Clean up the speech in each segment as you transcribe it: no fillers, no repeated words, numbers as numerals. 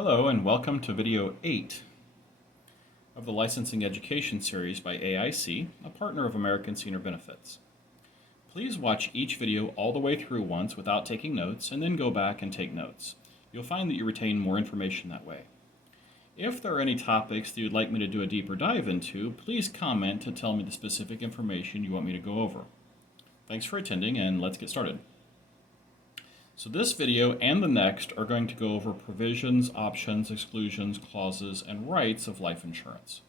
Hello and welcome to video 8 of the Licensing Education Series by AIC, a partner of American Senior Benefits. Please watch each video all the way through once without taking notes and then go back and take notes. You'll find that you retain more information that way. If there are any topics that you'd like me to do a deeper dive into, please comment to tell me the specific information you want me to go over. Thanks for attending and let's get started. So this video and the next are going to go over provisions, options, exclusions, clauses, and rights of life insurance.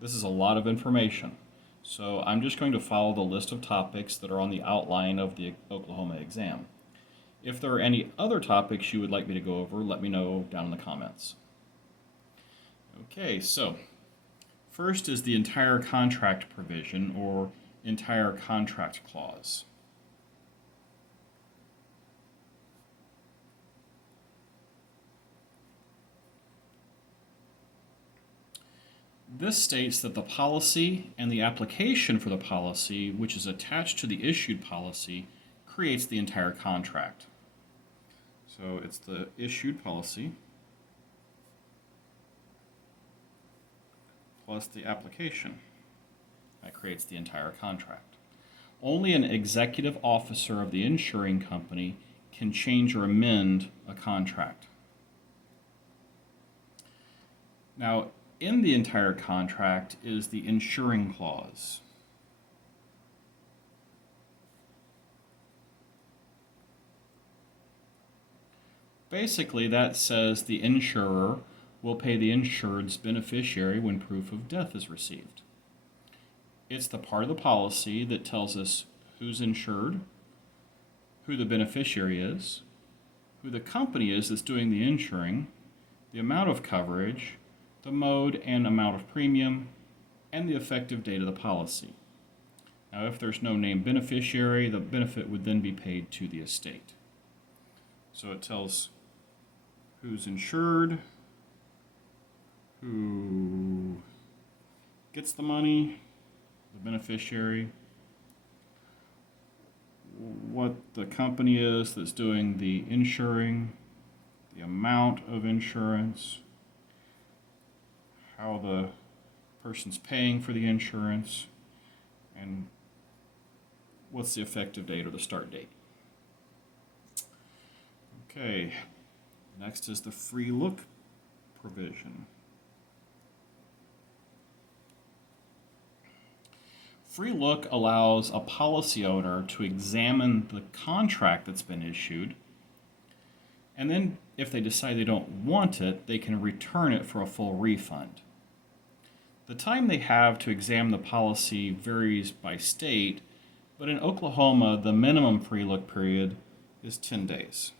This is a lot of information, so I'm just going to follow the list of topics that are on the outline of the Oklahoma exam. If there are any other topics you would like me to go over, let me know down in the comments. Okay, so first is the entire contract provision or entire contract clause. This states that the policy and the application for the policy, which is attached to the issued policy, creates the entire contract. So it's the issued policy plus the application. That creates the entire contract. Only an executive officer of the insuring company can change or amend a contract. Now, in the entire contract is the insuring clause. Basically, that says the insurer will pay the insured's beneficiary when proof of death is received. It's the part of the policy that tells us who's insured, who the beneficiary is, who the company is that's doing the insuring, the amount of coverage, the mode and amount of premium, and the effective date of the policy. Now, if there's no named beneficiary, the benefit would then be paid to the estate. So it tells who's insured, who gets the money, the beneficiary, what the company is that's doing the insuring, the amount of insurance, how the person's paying for the insurance, and what's the effective date or the start date. Okay, next is the free look provision. Free look allows a policy owner to examine the contract that's been issued, and then if they decide they don't want it, they can return it for a full refund. The time they have to examine the policy varies by state, but in Oklahoma, the minimum free look period is 10 days.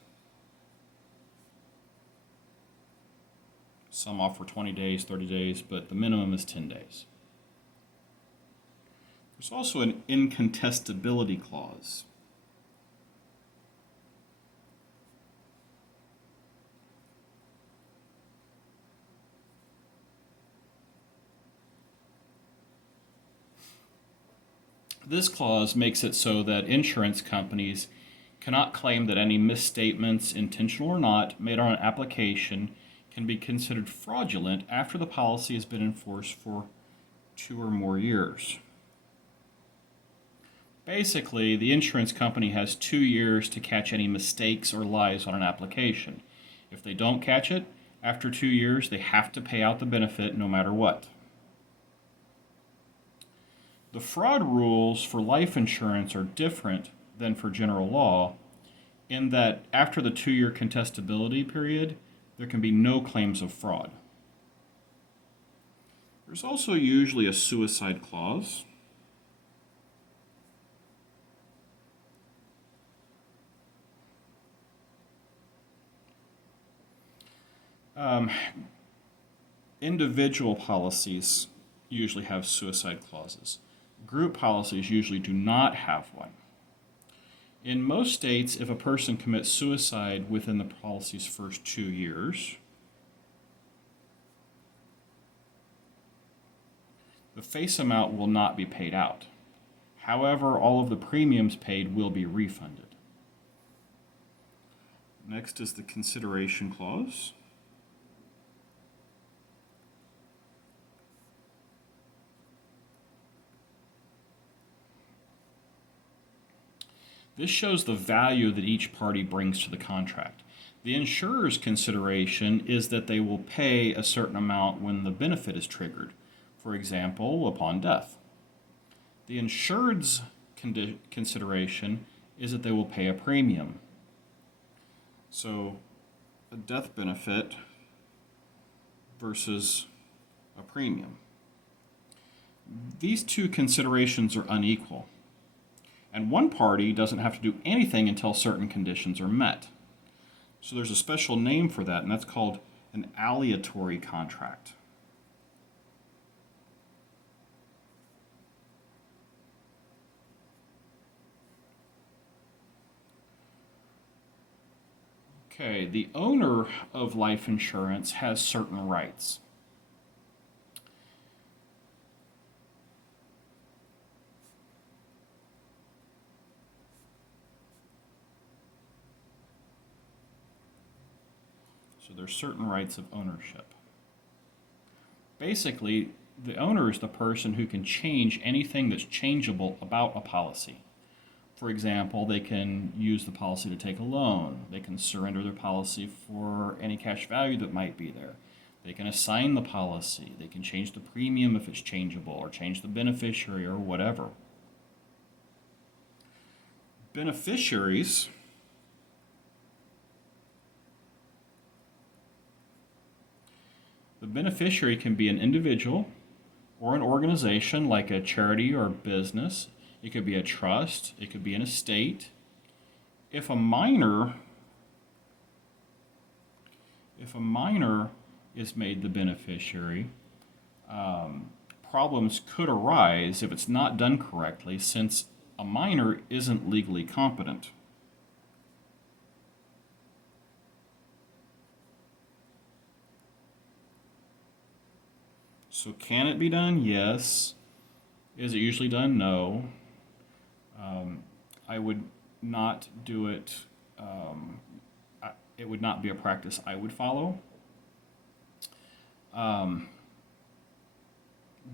Some offer 20 days, 30 days, but the minimum is 10 days. There's also an incontestability clause. This clause makes it so that insurance companies cannot claim that any misstatements, intentional or not, made on an application can be considered fraudulent after the policy has been enforced for 2 or more years. Basically, the insurance company has 2 years to catch any mistakes or lies on an application. If they don't catch it, after 2 years, they have to pay out the benefit no matter what. The fraud rules for life insurance are different than for general law in that after the 2-year contestability period, there can be no claims of fraud. There's also usually a suicide clause. Individual policies usually have suicide clauses. Group policies usually do not have one. In most states, if a person commits suicide within the policy's first 2 years, the face amount will not be paid out. However, all of the premiums paid will be refunded. Next is the consideration clause. This shows the value that each party brings to the contract. The insurer's consideration is that they will pay a certain amount when the benefit is triggered, for example, upon death. The insured's consideration is that they will pay a premium. So, a death benefit versus a premium. These two considerations are unequal, and one party doesn't have to do anything until certain conditions are met. So there's a special name for that, and that's called an aleatory contract. Okay, the owner of life insurance has certain rights. So there's certain rights of ownership. Basically, the owner is the person who can change anything that's changeable about a policy. For example, they can use the policy to take a loan. They can surrender their policy for any cash value that might be there. They can assign the policy. They can change the premium if it's changeable, or change the beneficiary, or whatever. Beneficiaries The beneficiary can be an individual or an organization like a charity or business. It could be a trust. It could be an estate. If a minor is made the beneficiary, problems could arise if it's not done correctly, since a minor isn't legally competent. So can it be done? Yes. Is it usually done? No. I would not do it. It would not be a practice I would follow. The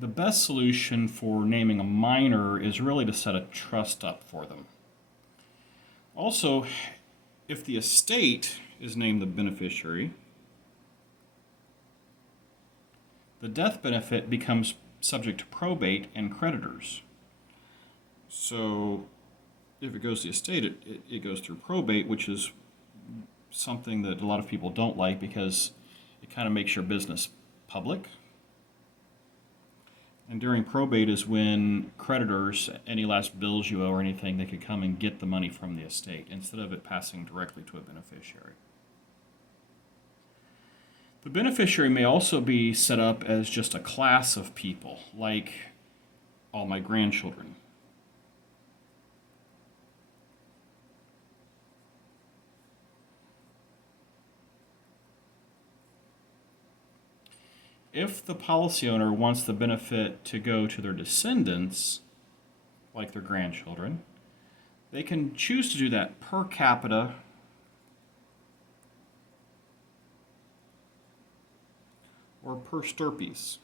best solution for naming a minor is really to set a trust up for them. Also, if the estate is named the beneficiary, the death benefit becomes subject to probate and creditors. So if it goes to the estate, it goes through probate, which is something that a lot of people don't like because it kind of makes your business public. And during probate is when creditors, any last bills you owe or anything, they could come and get the money from the estate instead of it passing directly to a beneficiary. The beneficiary may also be set up as just a class of people, like all my grandchildren. If the policy owner wants the benefit to go to their descendants, like their grandchildren, they can choose to do that per capita or per stirpes.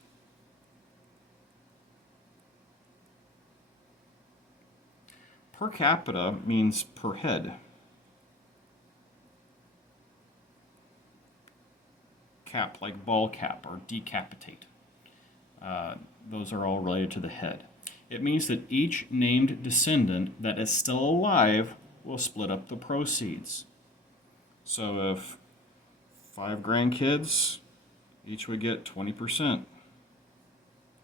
Per capita means per head. Cap, like ball cap or decapitate. Those are all related to the head. It means that each named descendant that is still alive will split up the proceeds. So if 5 grandkids, each would get 20%.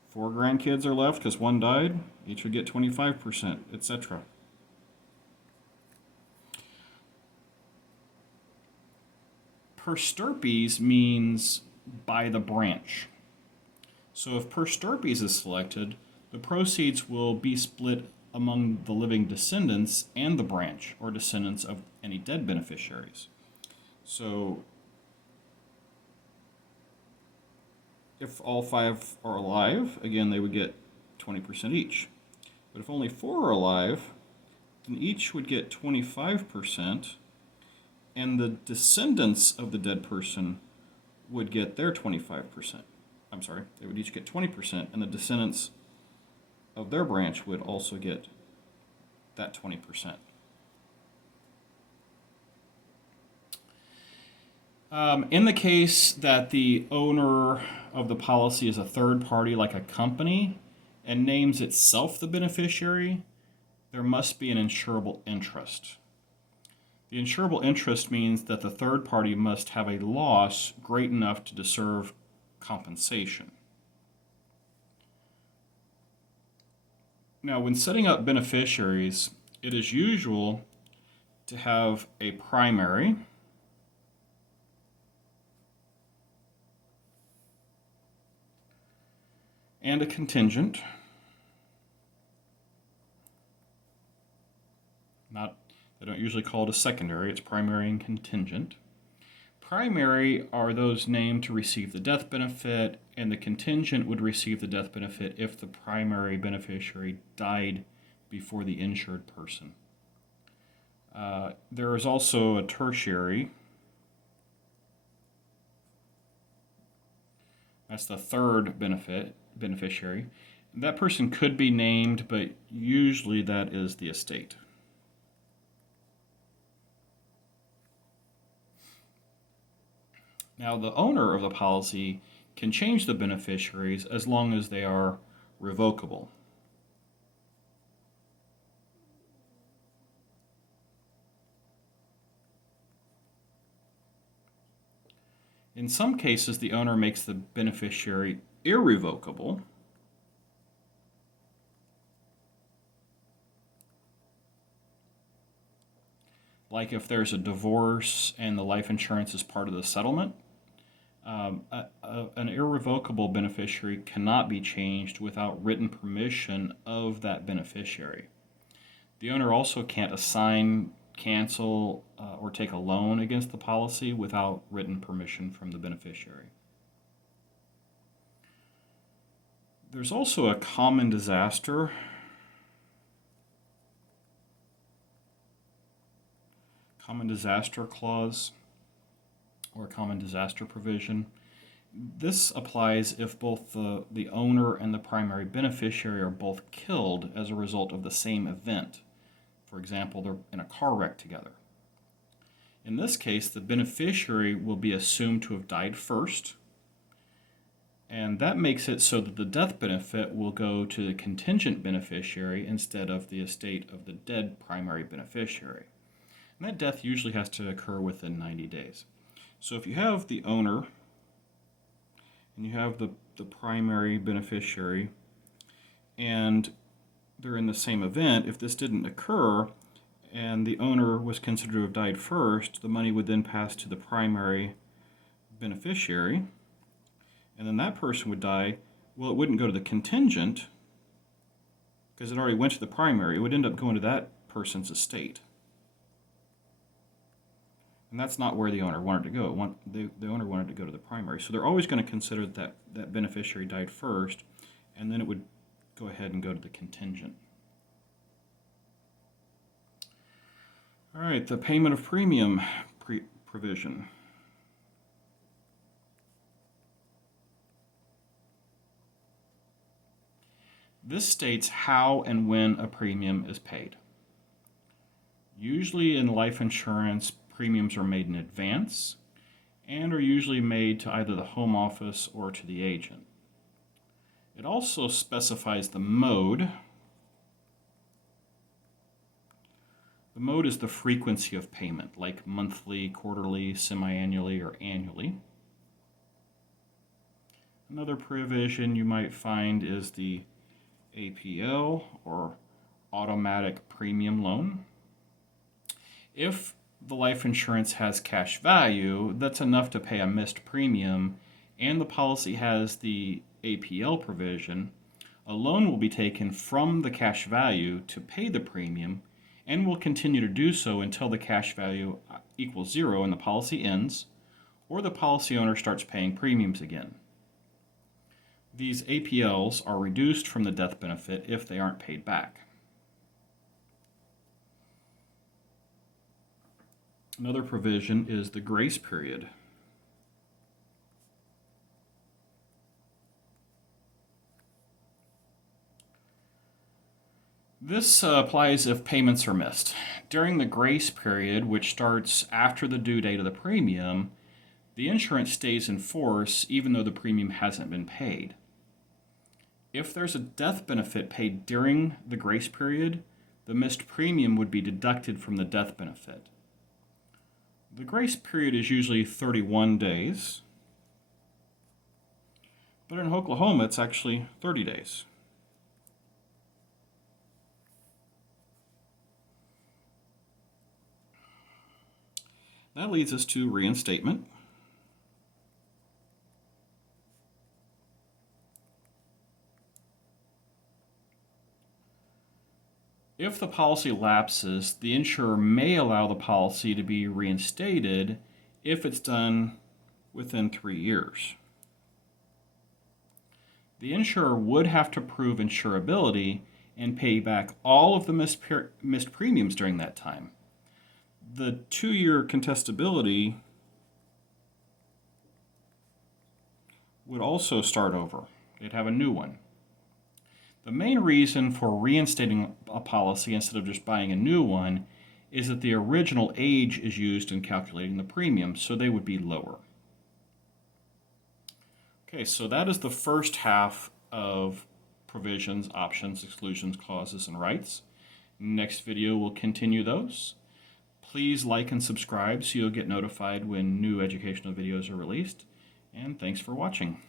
4 grandkids are left because one died, each would get 25%, etc. Per stirpes means by the branch. So if per stirpes is selected, the proceeds will be split among the living descendants and the branch or descendants of any dead beneficiaries. So if all 5 are alive, again, they would get 20% each. But if only 4 are alive, then each would get 25%, and the descendants of the dead person would get their 25%. I'm sorry, they would each get 20%, and the descendants of their branch would also get that 20%. In the case that the owner of the policy is a third party, like a company, and names itself the beneficiary, there must be an insurable interest. The insurable interest means that the third party must have a loss great enough to deserve compensation. Now, when setting up beneficiaries, it is usual to have a primary and a contingent. They don't usually call it a secondary, it's primary and contingent. Primary are those named to receive the death benefit, and the contingent would receive the death benefit if the primary beneficiary died before the insured person. There is also a tertiary. That's the third beneficiary. That person could be named, but usually that is the estate. Now, the owner of the policy can change the beneficiaries as long as they are revocable. In some cases, the owner makes the beneficiary irrevocable. Like if there's a divorce and the life insurance is part of the settlement, an irrevocable beneficiary cannot be changed without written permission of that beneficiary. The owner also can't assign, cancel, or take a loan against the policy without written permission from the beneficiary. There's also a common disaster clause or a common disaster provision. This applies if both the owner and the primary beneficiary are both killed as a result of the same event. For example, they're in a car wreck together. In this case, the beneficiary will be assumed to have died first, and that makes it so that the death benefit will go to the contingent beneficiary instead of the estate of the dead primary beneficiary. And that death usually has to occur within 90 days. So if you have the owner and you have the primary beneficiary and they're in the same event, if this didn't occur and the owner was considered to have died first, the money would then pass to the primary beneficiary, and then that person would die. Well, it wouldn't go to the contingent because it already went to the primary. It would end up going to that person's estate. And that's not where the owner wanted to go. The owner wanted to go to the primary. So they're always going to consider that beneficiary died first, and then it would go ahead and go to the contingent. All right, the payment of premium provision. This states how and when a premium is paid. Usually in life insurance, premiums are made in advance and are usually made to either the home office or to the agent. It also specifies the mode. The mode is the frequency of payment, like monthly, quarterly, semi-annually, or annually. Another provision you might find is the APL, or automatic premium loan. If the life insurance has cash value, that's enough to pay a missed premium, and the policy has the APL provision, a loan will be taken from the cash value to pay the premium and will continue to do so until the cash value equals zero and the policy ends, or the policy owner starts paying premiums again. These APLs are reduced from the death benefit if they aren't paid back. Another provision is the grace period. This applies if payments are missed. During the grace period, which starts after the due date of the premium, the insurance stays in force even though the premium hasn't been paid. If there's a death benefit paid during the grace period, the missed premium would be deducted from the death benefit. The grace period is usually 31 days, but in Oklahoma it's actually 30 days. That leads us to reinstatement. If the policy lapses, the insurer may allow the policy to be reinstated if it's done within 3 years. The insurer would have to prove insurability and pay back all of the missed premiums during that time. The 2-year contestability would also start over. They'd have a new one. The main reason for reinstating a policy instead of just buying a new one is that the original age is used in calculating the premiums, so they would be lower. Okay, so that is the first half of provisions, options, exclusions, clauses, and rights. Next video will continue those. Please like and subscribe so you'll get notified when new educational videos are released. And thanks for watching.